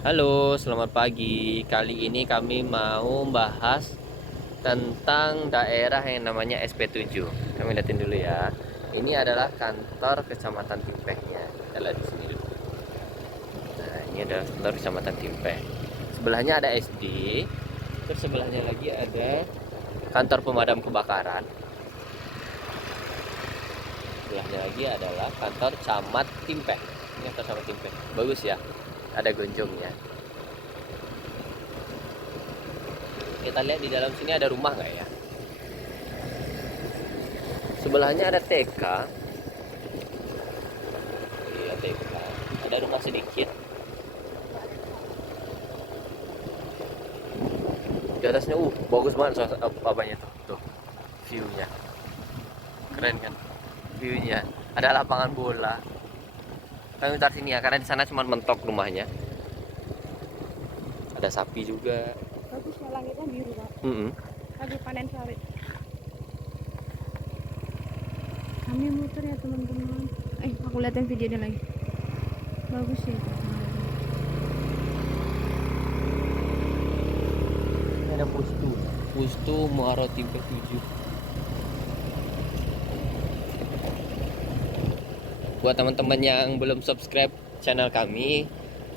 Halo, selamat pagi. Kali ini kami mau bahas tentang daerah yang namanya SP7. Kami lihatin dulu ya. Ini adalah kantor Kecamatan Timpehnya. Kita lihat di sini dulu. Nah, ini adalah kantor Kecamatan Timpeh. Sebelahnya ada SD. Terus sebelahnya lagi ada kantor pemadam kebakaran. Sebelahnya lagi adalah kantor Camat Timpeh. Ini kantor Camat Timpeh. Bagus ya. Ada gonjongnya. Kita lihat di dalam sini ada rumah nggak ya? Sebelahnya ada TK. Iya, TK. Ada rumah sedikit. Di atasnya bagus banget apanya tuh. Tuh, view-nya. Keren kan? View-nya. Ada lapangan bola. Kami taruh sini ya, karena di sana cuma mentok rumahnya. Ada sapi juga. Bagus ya, langitnya biru Pak. Mm-mm. Lagi panen sawit. Kami muter ya teman-teman. Aku liatin videonya lagi. Bagus ya. Ini ada Pustu. Pustu Muaro Timpeh 7. Buat teman-teman yang belum subscribe channel kami,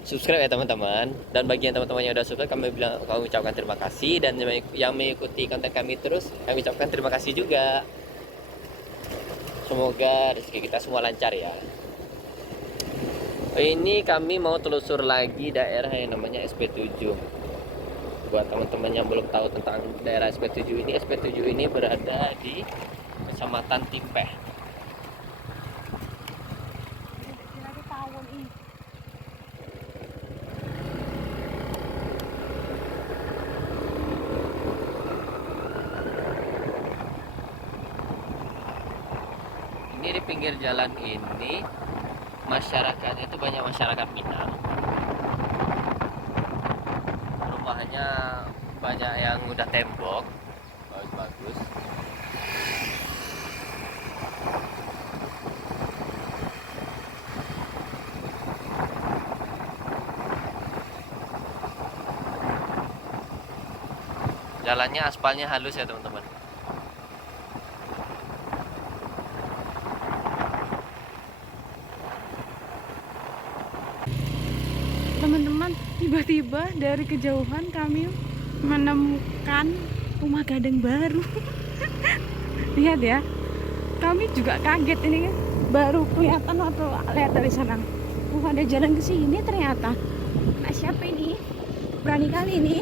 subscribe ya teman-teman. Dan bagi yang teman-teman yang udah subscribe, kami ucapkan terima kasih. Dan yang mengikuti konten kami terus, kami ucapkan terima kasih juga. Semoga rezeki kita semua lancar ya. Ini kami mau telusur lagi daerah yang namanya SP7. Buat teman-teman yang belum tahu tentang daerah SP7 ini, SP7 ini berada di Kecamatan Timpeh. Lagi tahun ini. Ini di pinggir jalan ini masyarakatnya itu banyak masyarakat Minang. Rumahnya banyak yang udah tembok, bagus-bagus. Jalannya aspalnya halus ya teman-teman. Teman-teman, tiba-tiba dari kejauhan kami menemukan rumah gadang baru. Lihat ya. Kami juga kaget ini kan. Baru kelihatan waktu lihat dari sana. Ada jalan ke sini ternyata. Nah, siapa ini? Berani kali ini.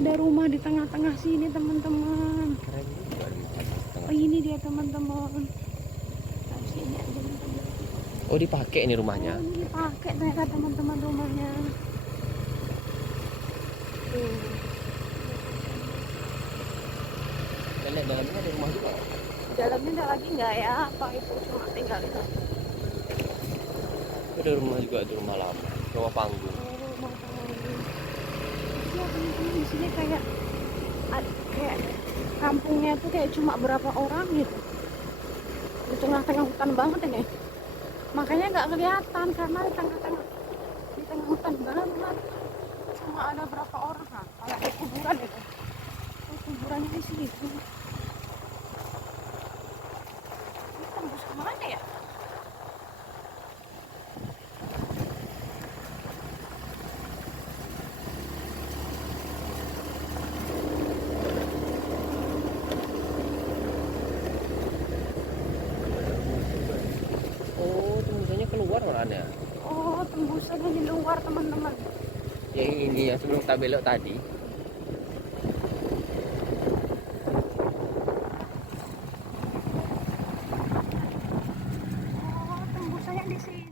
Ada rumah di tengah-tengah sini teman-teman. Keren juga di tengah. Oh, ini dia teman-teman. Nah, sini aja teman-teman. Oh, dipakai ini rumahnya. Oh, ini dipakai ternyata teman-teman rumahnya. Dan lihat dalamnya ada rumah juga. Dalamnya ada lagi nggak ya? Apa itu cuma tinggal itu? Ada rumah juga, ada rumah lama, rumah panggung. Oh, rumah panggung. Ya teman-teman, di sini kayak kampungnya tuh kayak cuma berapa orang gitu. Di tengah-tengah hutan banget ini. Makanya nggak kelihatan karena di tengah hutan banget. Cuma ada berapa orang, nah, kayak kuburan itu. Oh, kuburannya di sini. Ini tembus kemana ya? Oh, tembusannya keluar orangnya. Oh, tembusannya di luar teman-teman. Yang ini ya sebelum kita belok tadi. Oh, tembusannya di sini.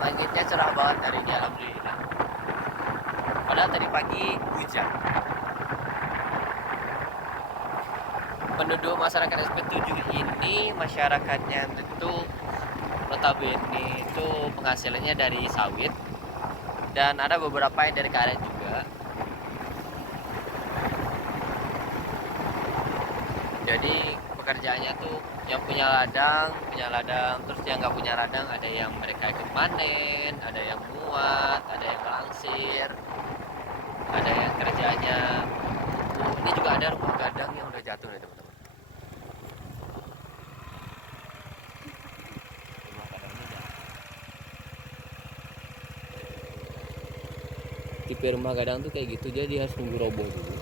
Langitnya cerah banget hari ini alhamdulillah. Padahal tadi pagi hujan. Penduduk masyarakat SP7 ini masyarakatnya itu notabene itu penghasilannya dari sawit dan ada beberapa yang dari karet juga. Jadi pekerjaannya tuh yang punya ladang, terus yang nggak punya ladang ada yang mereka ikut panen, ada yang muat, ada yang melangsir, ada yang kerjanya. Ini juga ada rumah gadang yang udah jatuh nih teman-teman. Rumah gadang ini jatuh. Tipe rumah gadang tuh kayak gitu, jadi harus nunggu roboh dulu.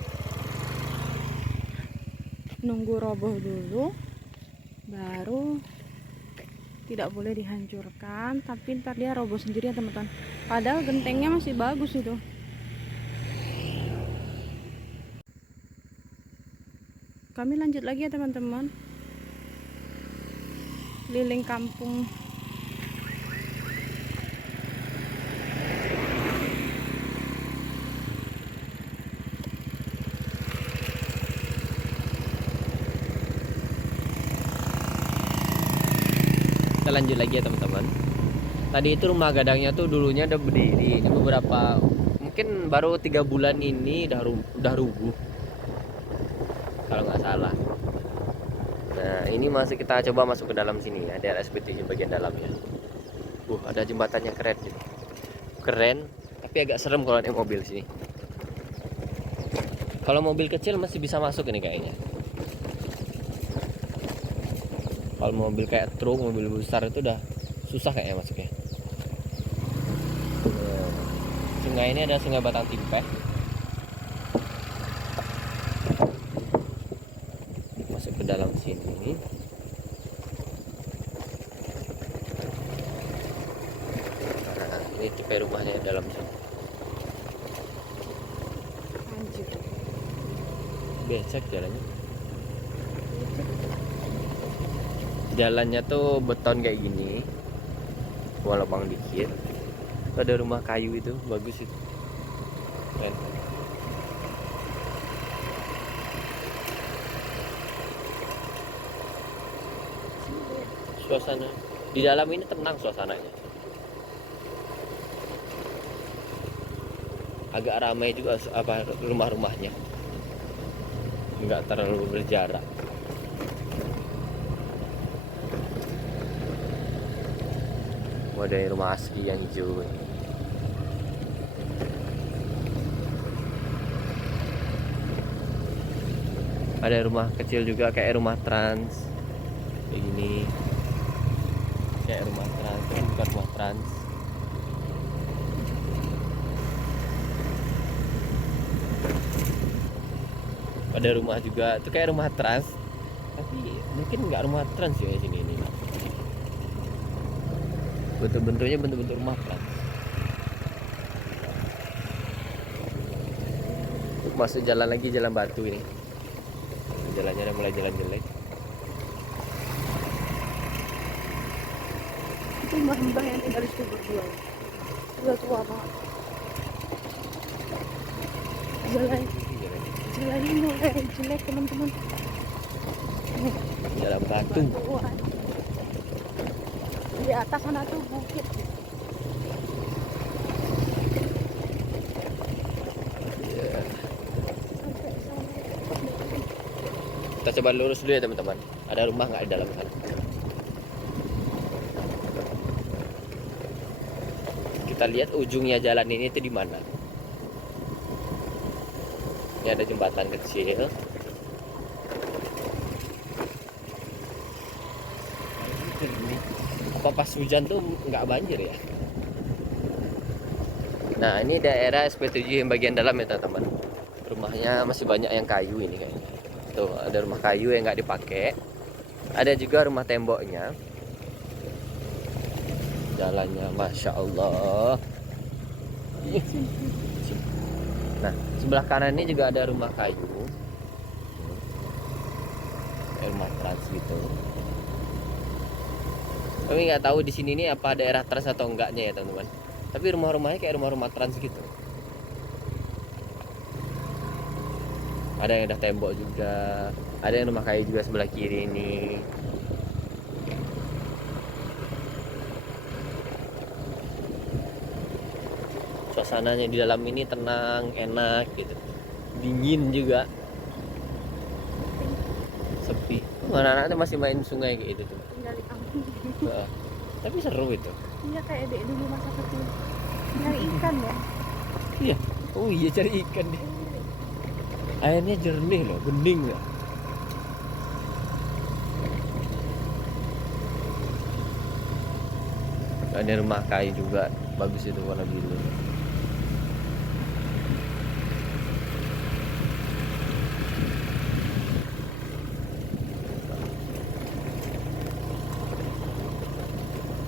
Nunggu roboh dulu, baru tidak boleh dihancurkan, tapi ntar dia roboh sendiri ya teman-teman. Padahal gentengnya masih bagus itu. Kami lanjut lagi ya teman-teman, keliling kampung. Kita lanjut lagi ya teman-teman. Tadi itu rumah gadangnya tuh dulunya udah berdiri. Ini beberapa, mungkin baru 3 bulan ini udah rubuh kalau nggak salah. Nah ini masih kita coba masuk ke dalam sini ya, daerah SPTJ bagian dalamnya. Ada jembatan yang keren gitu. Keren, tapi agak serem kalau naik mobil sini. Kalau mobil kecil masih bisa masuk ini kayaknya. Kalau mobil kayak truk, mobil besar itu udah susah kayaknya masuknya. Sungai ini ada Sungai Batang Timpeh. Masuk ke dalam sini. Nah, ini tipe rumahnya dalam sini. Anjir. Becek jalannya. Jalannya tuh beton kayak gini, cuma lubang dikit. Ada rumah kayu itu bagus itu. Keren. Suasana di dalam ini tenang suasananya. Agak ramai juga rumah-rumahnya. Enggak terlalu berjarak. Ada rumah asli yang hijau. Ada rumah kecil juga kayak rumah trans kayak gini, kayak rumah trans, kan bukan rumah trans. Ada rumah juga itu kayak rumah trans, tapi mungkin nggak rumah trans ya sini ini. Bentuk-bentuknya bentuk-bentuk rumah trans. Masuk jalan lagi, jalan batu ini. Jalannya udah mulai jalan jelek. Itu mbah-mbah yang tinggal di situ berdua. Udah tua banget. Jalannya mulai jelek teman-teman. Jalan batu. Batuan. Di atas sana tuh bukit. Kita coba lurus dulu ya teman-teman. Ada rumah nggak di dalam sana? Kita lihat ujungnya jalan ini itu di mana. Ini ada jembatan kecil. Apa pas hujan tuh nggak banjir ya? Nah ini daerah SP7 yang bagian dalam ya teman-teman. Rumahnya masih banyak yang kayu ini kayaknya. Tuh ada rumah kayu yang nggak dipakai. Ada juga rumah temboknya. Jalannya masya Allah. Nah sebelah kanan ini juga ada rumah kayu. Rumah trans gitu. Kami nggak tahu di sini ini apa daerah trans atau enggaknya ya teman-teman. Tapi rumah-rumahnya kayak rumah-rumah trans gitu. Ada yang udah tembok juga, ada yang rumah kayu juga sebelah kiri ini. Suasananya di dalam ini tenang, enak gitu. Dingin juga. Sepi. anak-anak tuh masih main sungai kayak gitu tuh. tinggal di kampung. Heeh. Tapi seru itu. Iya kayak dek dulu masa kecil cari ikan ya. Iya. Oh iya, cari ikan deh. Airnya jernih loh, bening loh. Ada rumah kayu juga, bagus itu warna biru.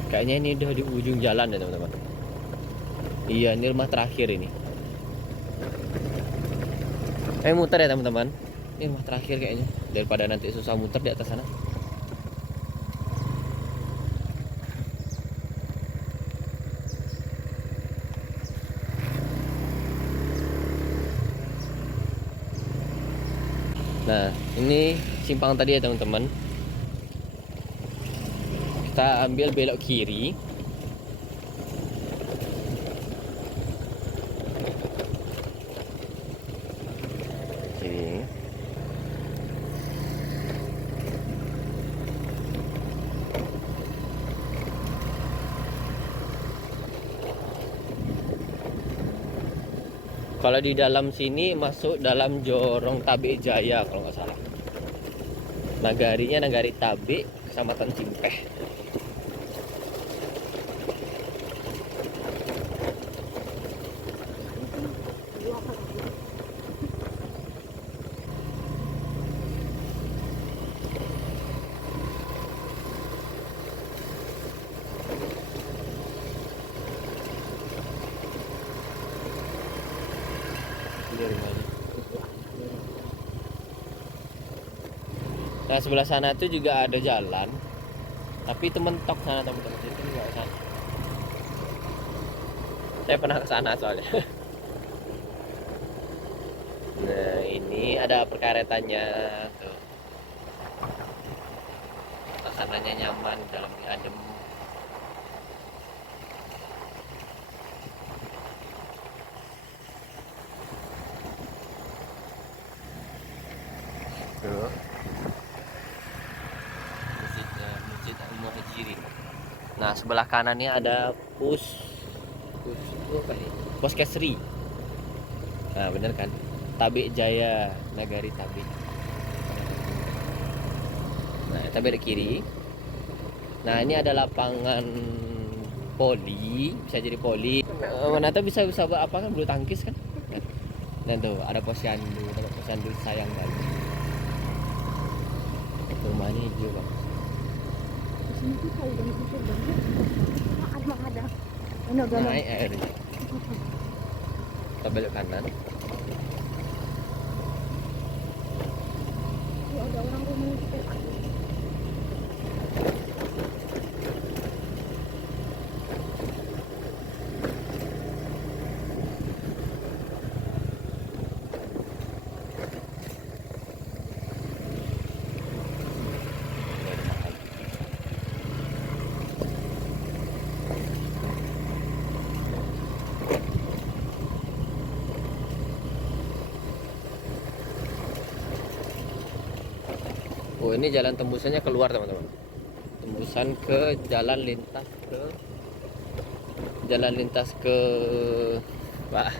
Kayaknya ini udah di ujung jalan ya teman-teman. Iya, ini rumah terakhir ini. Muter ya teman-teman. Ini rumah terakhir kayaknya. Daripada nanti susah muter di atas sana. Nah, ini simpang tadi ya teman-teman. Kita ambil belok kiri. Kiri. Kalau di dalam sini masuk dalam Jorong Tabek Jaya kalau nggak salah. Nagarinya Nagari Tabek, Kecamatan Cimpeh. Nah sebelah sana tuh juga ada jalan, tapi itu mentok sana teman-teman, itu nggak sana. Saya pernah ke sana soalnya. Nah ini ada perkaretannya tuh. Suasananya nyaman, dalamnya adem. Tuh. Masjid Al-Muhajirin. Nah sebelah kanannya ada apa ini? Puskesri. Nah bener kan, Tabek Jaya, Nagari Tabek. Nah kita belok kiri. Nah ini ada lapangan poli, bisa jadi poli. Mana tuh bisa apa kan, bulu tangkis kan? Dan tuh ada posyandu, tempat posyandu sayang banget. Rumahnya hijau bang. Sini tuh kalau udah hujan banget ada Naik airnya. Kita belok kanan. tuh ada orang rumah kita. Oh ini jalan tembusannya keluar teman-teman. Tembusan ke jalan lintas ke Wah,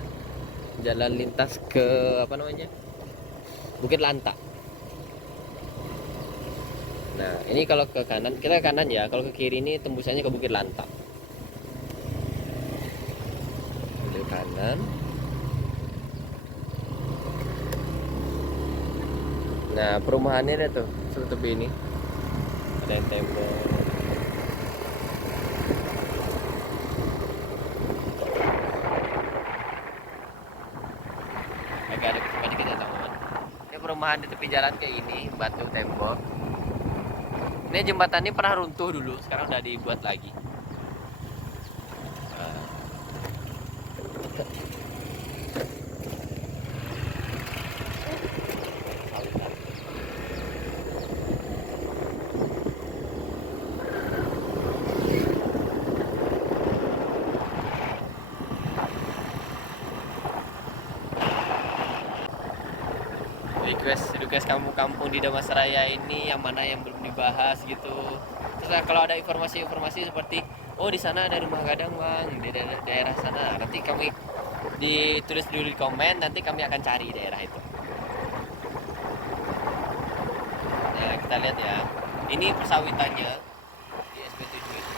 jalan lintas ke apa namanya, Bukit Lanta. Nah ini kalau ke kanan, kita ke kanan ya. Kalau ke kiri ini tembusannya ke Bukit Lanta. Ambil kanan. Nah perumahannya ada tuh seperti ini, ada yang tembok. Agak ada kesukaan dikit ya teman-teman. Ini perumahan di tepi jalan kayak ini, batu tembok. Ini jembatan ini pernah runtuh dulu, sekarang udah dibuat lagi. Request tugas kampung-kampung di Damasraya ini yang mana yang belum dibahas gitu. Terus kalau ada informasi-informasi seperti oh di sana ada rumah gadang bang di daerah sana, nanti kami ditulis dulu di komen, nanti kami akan cari daerah itu. Nah kita lihat ya, ini persawitannya di SP7 ini.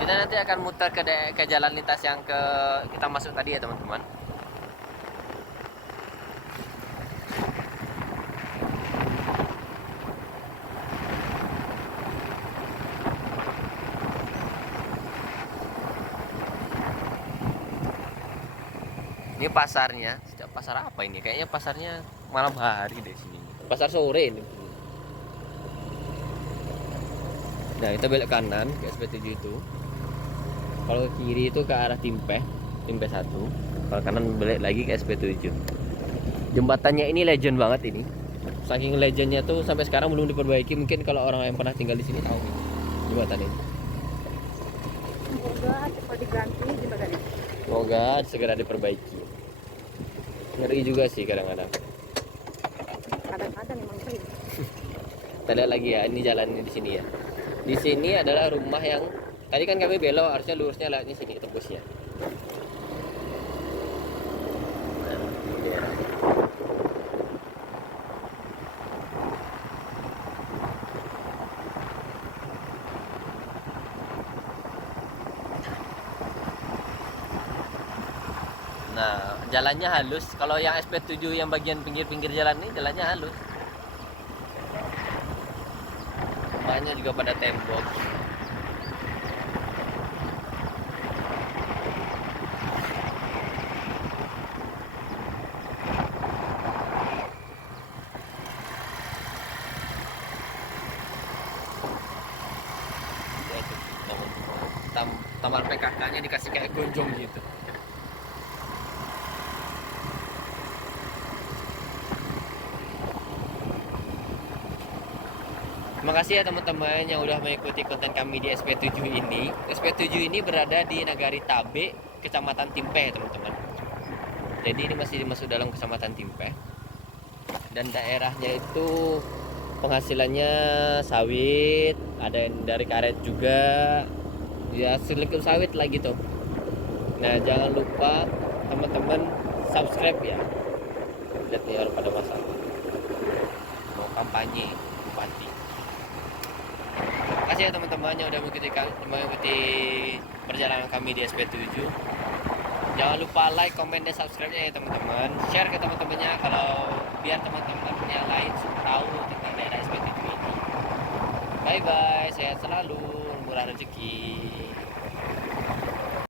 Kita nanti akan muter ke jalan lintas yang kita masuk tadi ya teman-teman. Ini pasarnya, sejak pasar apa ini? Kayaknya pasarnya malam hari deh sini. Pasar sore ini. Nah kita belok kanan ke SP7 itu. Kalau ke kiri itu ke arah Timpeh 1. Kalau kanan balik lagi ke SP7. Jembatannya ini legend banget ini. Saking legendnya tuh sampai sekarang belum diperbaiki. Mungkin kalau orang yang pernah tinggal di sini tahu nih, jembatan ini. Semoga cepat diganti jembatannya. Semoga segera diperbaiki. Ngeri juga sih kadang-kadang. Kadang-kadang emang sering. Kita lihat lagi ya, ini jalannya di sini ya. Di sini adalah rumah yang tadi kan kami belok, harusnya lurusnya lewatnya sini tembusnya. Nah, ini daerah. Nah, jalannya halus. Kalau yang SP7 yang bagian pinggir-pinggir jalan ini jalannya halus. Rumahnya juga pada tembok. Taman PKK-nya dikasih kayak gonjong gitu. Terima kasih ya teman-teman yang udah mengikuti konten kami di SP7 ini. SP7 ini berada di Nagari Tabe, Kecamatan Timpeh teman-teman. Jadi ini masih masuk dalam Kecamatan Timpeh. Dan daerahnya itu penghasilannya sawit, ada yang dari karet juga. Ya selikup sawit lah gitu. Nah jangan lupa teman-teman subscribe ya. Lihat nih orang pada masak mau kampanye bupati. Terima kasih ya teman-teman yang udah mengikuti perjalanan kami di SP7. Jangan lupa like, komen, dan subscribe-nya ya teman-teman. Share ke teman-temannya kalau biar teman-teman yang lain tahu tentang daerah SP7 ini. Bye bye, sehat selalu, murah rezeki.